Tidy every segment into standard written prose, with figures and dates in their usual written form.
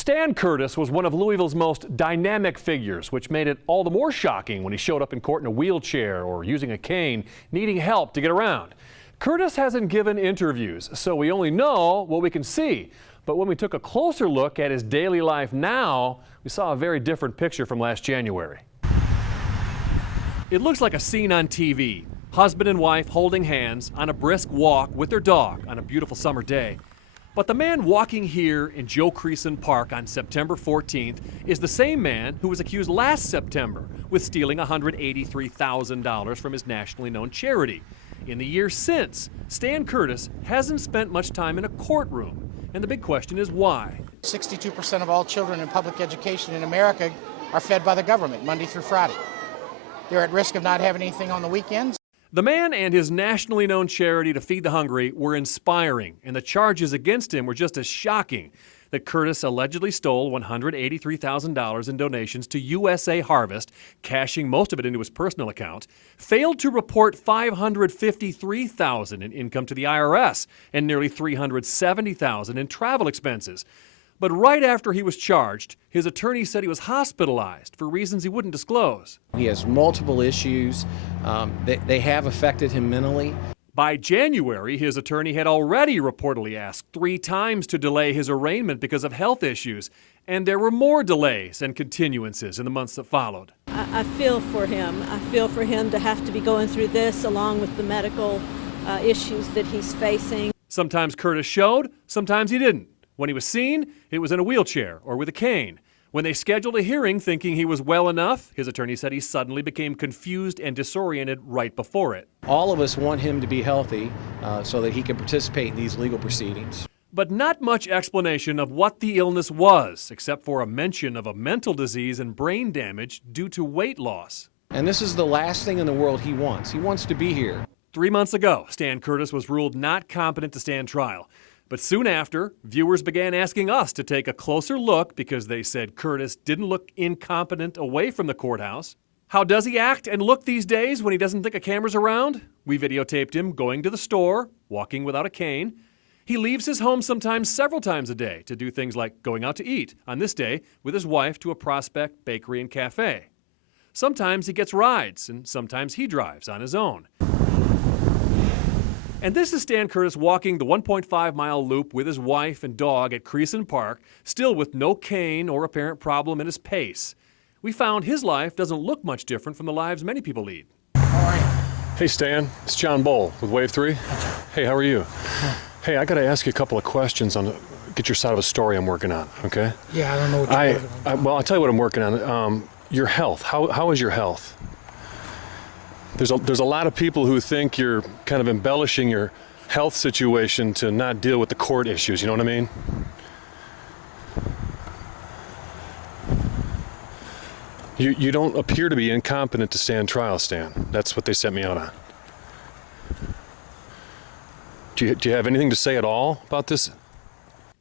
Stan Curtis was one of Louisville's most dynamic figures, which made it all the more shocking when he showed up in court in a wheelchair or using a cane, needing help to get around. Curtis hasn't given interviews, so we only know what we can see. But when we took a closer look at his daily life now, we saw a very different picture from last January. It looks like a scene on TV. Husband and wife holding hands on a brisk walk with their dog on a beautiful summer day. But the man walking here in Joe Creason Park on September 14th is the same man who was accused last September with stealing $183,000 from his nationally known charity. In the years since, Stan Curtis hasn't spent much time in a courtroom. And the big question is why? 62% of all children in public education in America are fed by the government Monday through Friday. They're at risk of not having anything on the weekends. The man and his nationally known charity to feed the hungry were inspiring, and the charges against him were just as shocking. That Curtis allegedly stole $183,000 in donations to USA Harvest, cashing most of it into his personal account, failed to report $553,000 in income to the IRS, and nearly $370,000 in travel expenses. But right after he was charged, his attorney said he was hospitalized for reasons he wouldn't disclose. He has multiple issues. They have affected him mentally. By January, his attorney had already reportedly asked 3 times to delay his arraignment because of health issues, and there were more delays and continuances in the months that followed. I feel for him. I feel for him to have to be going through this along with the medical issues that he's facing. Sometimes Curtis showed, sometimes he didn't. When he was seen, it was in a wheelchair or with a cane. When they scheduled a hearing thinking he was well enough, his attorney said he suddenly became confused and disoriented right before it. All of us want him to be healthy so that he can participate in these legal proceedings. But not much explanation of what the illness was, except for a mention of a mental disease and brain damage due to weight loss. And this is the last thing in the world he wants. He wants to be here. 3 months ago, Stan Curtis was ruled not competent to stand trial. But soon after, viewers began asking us to take a closer look because they said Curtis didn't look incompetent away from the courthouse. How does he act and look these days when he doesn't think a camera's around? We videotaped him going to the store, walking without a cane. He leaves his home sometimes several times a day to do things like going out to eat, on this day with his wife to a Prospect bakery and cafe. Sometimes he gets rides, and sometimes he drives on his own. And this is Stan Curtis walking the 1.5-mile loop with his wife and dog at Creason Park, still with no cane or apparent problem in his pace. We found his life doesn't look much different from the lives many people lead. Hey Stan, it's John Bull with Wave 3. Hey, how are you? Hey, I gotta ask you a couple of questions get your side of a story I'm working on, okay? Yeah, I don't know what you're working on. Well, I'll tell you what I'm working on. Your health, how is your health? There's a lot of people who think you're kind of embellishing your health situation to not deal with the court issues, you know what I mean? You don't appear to be incompetent to stand trial, Stan. That's what they sent me out on. Do you have anything to say at all about this?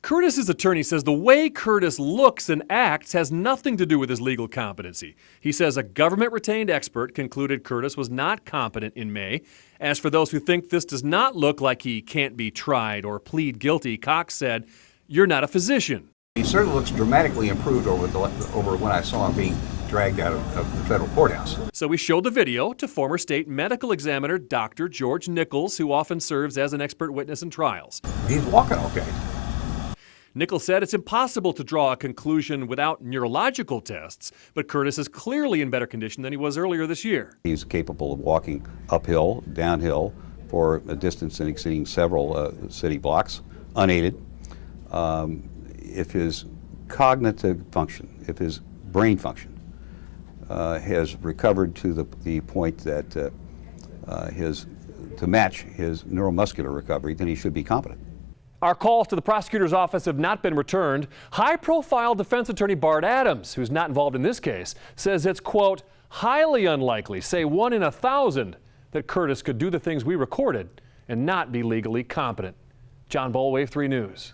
Curtis's attorney says the way Curtis looks and acts has nothing to do with his legal competency. He says a government-retained expert concluded Curtis was not competent in May. As for those who think this does not look like he can't be tried or plead guilty, Cox said, "You're not a physician." He certainly looks dramatically improved over when I saw him being dragged out of the federal courthouse. So we showed the video to former state medical examiner Dr. George Nichols, who often serves as an expert witness in trials. He's walking okay. Nichols said it's impossible to draw a conclusion without neurological tests, but Curtis is clearly in better condition than he was earlier this year. He's capable of walking uphill, downhill, for a distance exceeding several city blocks, unaided. If his cognitive function, if his brain function has recovered to the point that to match his neuromuscular recovery, then he should be competent. Our calls to the prosecutor's office have not been returned. High-profile defense attorney Bart Adams, who's not involved in this case, says it's, quote, highly unlikely, say 1 in 1,000, that Curtis could do the things we recorded and not be legally competent. John Bull, Wave 3 News.